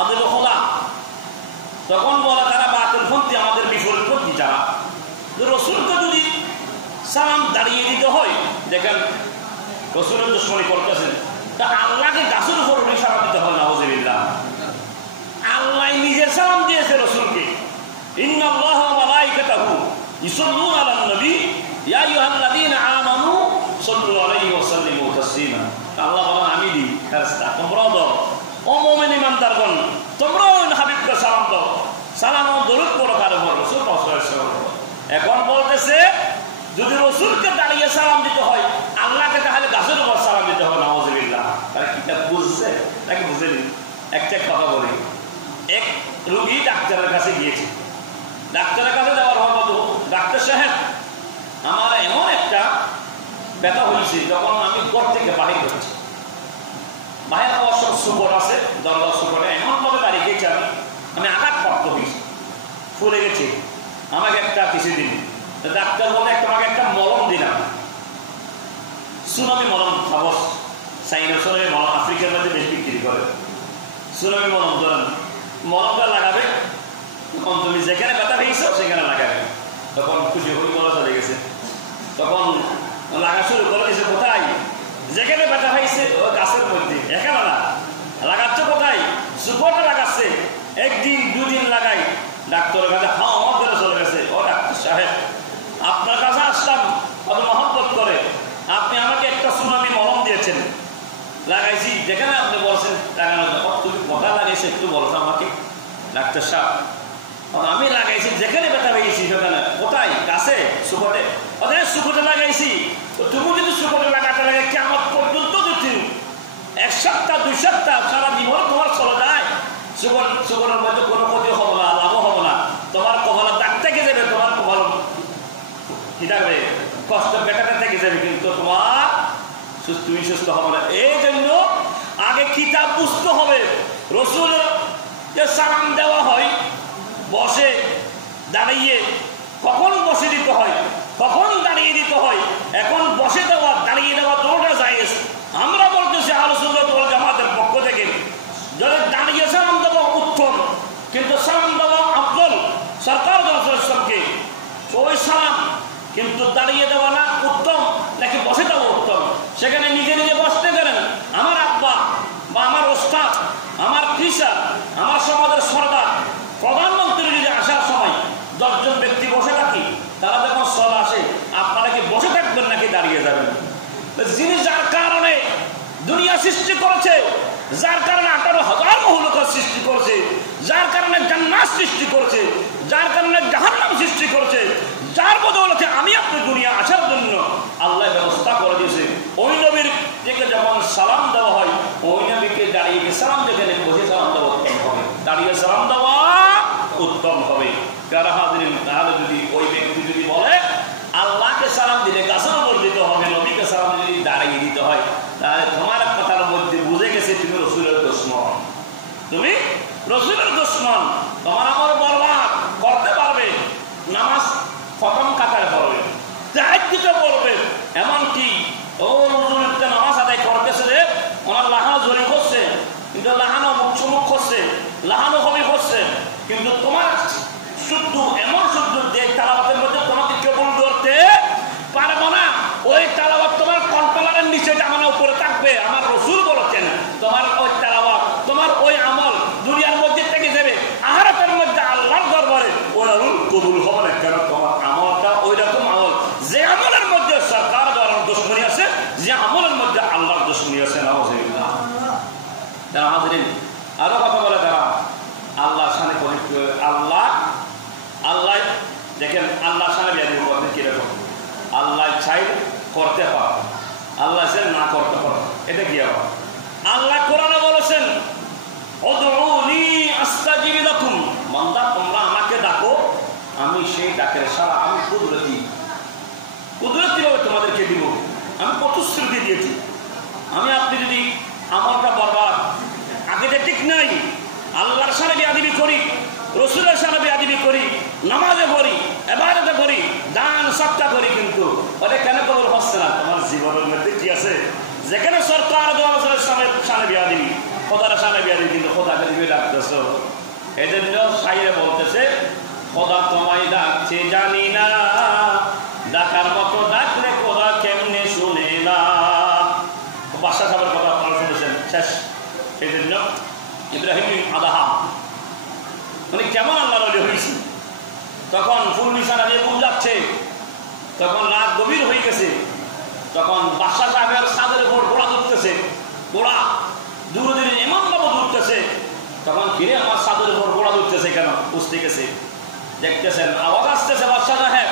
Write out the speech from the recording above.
আদিল খোলা, তখন বলে তারা বাতিল পন্থী, আমাদের বিপরীতপন্থী যারা। রসুলকে যদি সালাম দাঁড়িয়ে দিতে হয়, দেখেন রসুলের দুশ্মনী করতেছেন, তা আল্লাহকে গাছের উপর উঠে সালাম দিতে হয়? নাউযুবিল্লাহ। আল্লাহ নিজে সালাম দিয়েছে রসুলকে, ইন্নাল্লাহা ওয়া মালাইকাতাহু ইউসাল্লুনা আলান নবী ইয়া আইয়ুহাল্লাযীনা আমানু সাল্লু আলাইহি ওয়া সাল্লিমু তাসলিমা। আল্লাহ বলেন আমি দিই ফেরেশতা, তোমরাও দাও। ও মুমিন ইমানদারগণ, তোমরাও হাবিবকে সালাম দাও, সালাম ও দরুদ পড়ো কার উপর? রাসূল সাল্লাল্লাহু আলাইহি ওয়াসাল্লাম। এখন বলতেছে যদি রসুলকে দাঁড়িয়ে সালাম দিতে হয়, আল্লাহকে তাহলে গাছের উপর সালাম দিতে হবে। নাউযুবিল্লাহ। তারা কিতাব বুঝছে নাকি বুঝেনি? একটা কথা বলি, এক রোগী ডাক্তারের কাছে গিয়েছে। ডাক্তারের কাছে যাওয়ার পর বলতো, ডাক্তার সাহেব আমার এমন একটা ব্যথা হয়েছে, যখন আমি ঘর থেকে বাহির করছি, বাহির হওয়ার সব সুকট আছে, দরজা সুকটে এমনভাবে দাঁড়িয়ে গেছি আমি আঘাতপ্রাপ্ত হয়েছি, ফুলে গেছি, আমাকে একটা কিছুদিন। ডাক্তার বলে আমাকে একটা মলম দিলাম, সুনামি মলম, সাপোজ চাইনা সুনামি মলম, আফ্রিকার মধ্যে বেশ বিক্রি করে। সুনামি মলম ধরেন, মলমটা লাগাবে, তখন তুমি যেখানে ব্যথা পেয়েছো সেখানে লাগাবে। তখন খুশি হয়ে বলা চলে গেছে, তখন লাগা শুরু করে দিয়েছে। কোথায়? যেখানে ব্যথা পাইছে ও গাছের মধ্যে, এখানে না। লাগাচ্ছে কোথায়? সুপোর্টে লাগাচ্ছে। একদিন দুদিন লাগাই, ডাক্তারের কাছে আমার ধরে চলে গেছে। ও ডাক্তার সাহেব, আপনার কাছে আসলাম কত মহব্বত করে, আপনি আমাকে একটা সুনামি মলম দিয়েছেন, লাগাইছি যেখানে আপনি বলছেন লাগানোর জন্য। তুমি কোথায় লাগাইছে একটু বলছো আমাকে? ডাক্তার সাহেব আমি লাগাইছি যেখানে ব্যথা পেয়েছি সেখানে। কোথায়? কাছে সুপোর্টে। ওখানে সুপোর্টে লাগাইছি। তো তুমি যদি সুপোর্টে লাগাতে লাগে কিয়ামত পর্যন্ত যদি 1 সপ্তাহ 2 সপ্তাহ সারা জীবন তোমার চলে যায়, সুপোর্টের মধ্যে কোনো ক্ষতি হবে না, লাভও হবে না। তোমার কপালে দাগ থেকে যাবে, তোমার কপাল কি থাকবে? কষ্ট বেটাতে থেকে যাবে, কিন্তু তোমার তুমি সুস্থ হবে না। এই জন্য আগে কিতাব বুঝতে হবে। রসুলের যে সালাম দেওয়া হয় বসে দাঁড়িয়ে, কখন বসে দিতে হয়, কখন দাঁড়িয়ে দিতে হয়। এখন বসে দেওয়া দাঁড়িয়ে দেওয়া দুটোটা জায়েজ। আমরা বলতেছি আহলে সুন্নাত ওয়াল জামাতের পক্ষ থেকে যদি দাঁড়িয়ে সালাম দেওয়া উত্তম, কিন্তু সালাম দেওয়া আফদল। সরকার সাল্লাল্লাহু ওই সালাম, কিন্তু দাঁড়িয়ে দেওয়া না উত্তম নাকি বসে দেওয়া উত্তম? সেখানে নিজে নিজে বসতে গেলেন। আমার আব্বা বা আমার ওস্তাদ, আমার টিচার, আমার সমাজের সরকার, প্রধানমন্ত্রী যদি আসার সময় 10 জন ব্যক্তি বসে থাকি, তারা যখন সল আসে, আপনারা কি বসে থাকবেন নাকি দাঁড়িয়ে যাবেন? যিনি যার কারণে দুনিয়া সৃষ্টি করেছে, যার কারণে 18,000 মহলুকাত সৃষ্টি করেছে, যার কারণে জান্নাত সৃষ্টি করেছে, যার কারণে জাহান্নাম সৃষ্টি করেছে, যার বদৌলতে আমি আপনি দুনিয়া আসার জন্য আল্লাহ ব্যবস্থা করে দিয়েছে, ওই নবীর থেকে যখন সালাম দেওয়া হয়, ওই নবীকে দাঁড়িয়ে সালাম যেখানে বসে সালাম দেওয়া উত্তম হবে, দাঁড়িয়ে সালাম দেওয়া উত্তম হবে। যারা হাজিরিন, তাহলে যদি ওই ব্যক্তি যদি বলে আল্লাহকে সালাম দিলে গাছের উপর দিতে হবে, নবীকে সালাম যদি দাঁড়িয়ে দিতে হয়, তাহলে তোমার কথার মধ্যে বুঝে গেছে তুমি রসুলের দুশমন, তুমি রসুলের দুশমন। তোমার আমল বরবাদ করতে পারবে, নামাজ প্রথম কাতারে পড়বে, তাহাজ্জুদে পড়বে, এমনকি ও নতুন একটা নামাজ আদায় করতেছে রে, ওনার লাহানো জোরে করছে, কিন্তু লাহানো মুখ করছে, লাহানো হবি করছে, কিন্তু তোমার শুদ্ধ এমন শুদ্ধ যে তালাবাতের মধ্যে তোমাকে কেবল ধরতে পারবো না। ওই তালাবাত তোমার কন্ট্রোলারের নিচে জামানা উপরে থাকবে। আমার রসুল বলেছেন তোমার ওই তালাবাত, তোমার ওই আমল দুনিয়ার মধ্যে থেকে যাবে, আখিরাতের মধ্যে আল্লাহর দরবারে ওই আমল কবুল হবে না। কেন? তোমার আমলটা ওই রকম আমল যে আমলের মধ্যে সরকার দ্বারা দুশমনী আছে, যে আমলের মধ্যে আল্লাহর দুশমনী আছে। নাউযুবিল্লাহ। যারা হাজিরিন, আরো কথা বলে তারা আল্লাহর সামনে আল্লাহ দেখেন আল্লাহর সামনে বিয়াদবি করতে কিরকম? আল্লাহ চাই করতে পারো, আল্লাহ চাই না করতে পারো, এটা কি হবে? আল্লাহ কোরআনে বলেছেন উদউনি আস্তাজিব লাকুম, বান্দা তোমরা আমাকে ডাকো, আমি সেই ডাকের সাড়া আমি কুদরতি ভাবে তোমাদেরকে দিব। আমি প্রতিশ্রুতি দিয়েছি। আমি আপনি যদি আমলটা বরবাদ, আগে যে ঠিক নাই, আল্লাহর সামনে বিয়াদবি করি, রসুলের সামনে বিয়াদবি করি, নামাজে করি, ইবাদতে করি, দান সৎকা করি, কিন্তু ওটা কেন কবুল হচ্ছে না? তোমার জীবনের মধ্যে কি আছে? যেখানে সরকার সামনে বিয়াদবি, খোদার সামনে বিয়াদবি, কিন্তু খোদাকে দিবে ডাকতেছে করছো। এই জন্য সাইরে বলতেছে খোদা তোমায় ডাকছে জানি না, ডাকার মতো ডাকলে খোদা কেমনে শুনে না। বাদশাহ সাহেবের কথা আপনারা শুনেছেন শেষ। সেই জন্য ইব্রাহিম আদাহাম উনি কেমন আল্লাহর ওলি হয়েছে, তখন ফুল বিছানা দিয়ে ঘুম যাচ্ছে, তখন রাত গভীর হয়ে গেছে, তখন বাদশাহ সাহেবের ছাদের উপর গোড়া ধরতেছে, গোড়া দূরে দূরে এমন ভাবে ধরতেছে, তখন ফিরে আমার ছাদের উপর গোড়া ধরতেছে কেন বুঝতে গেছে, দেখতেছেন আওয়াজ আসতেছে বাদশাহ সাহেব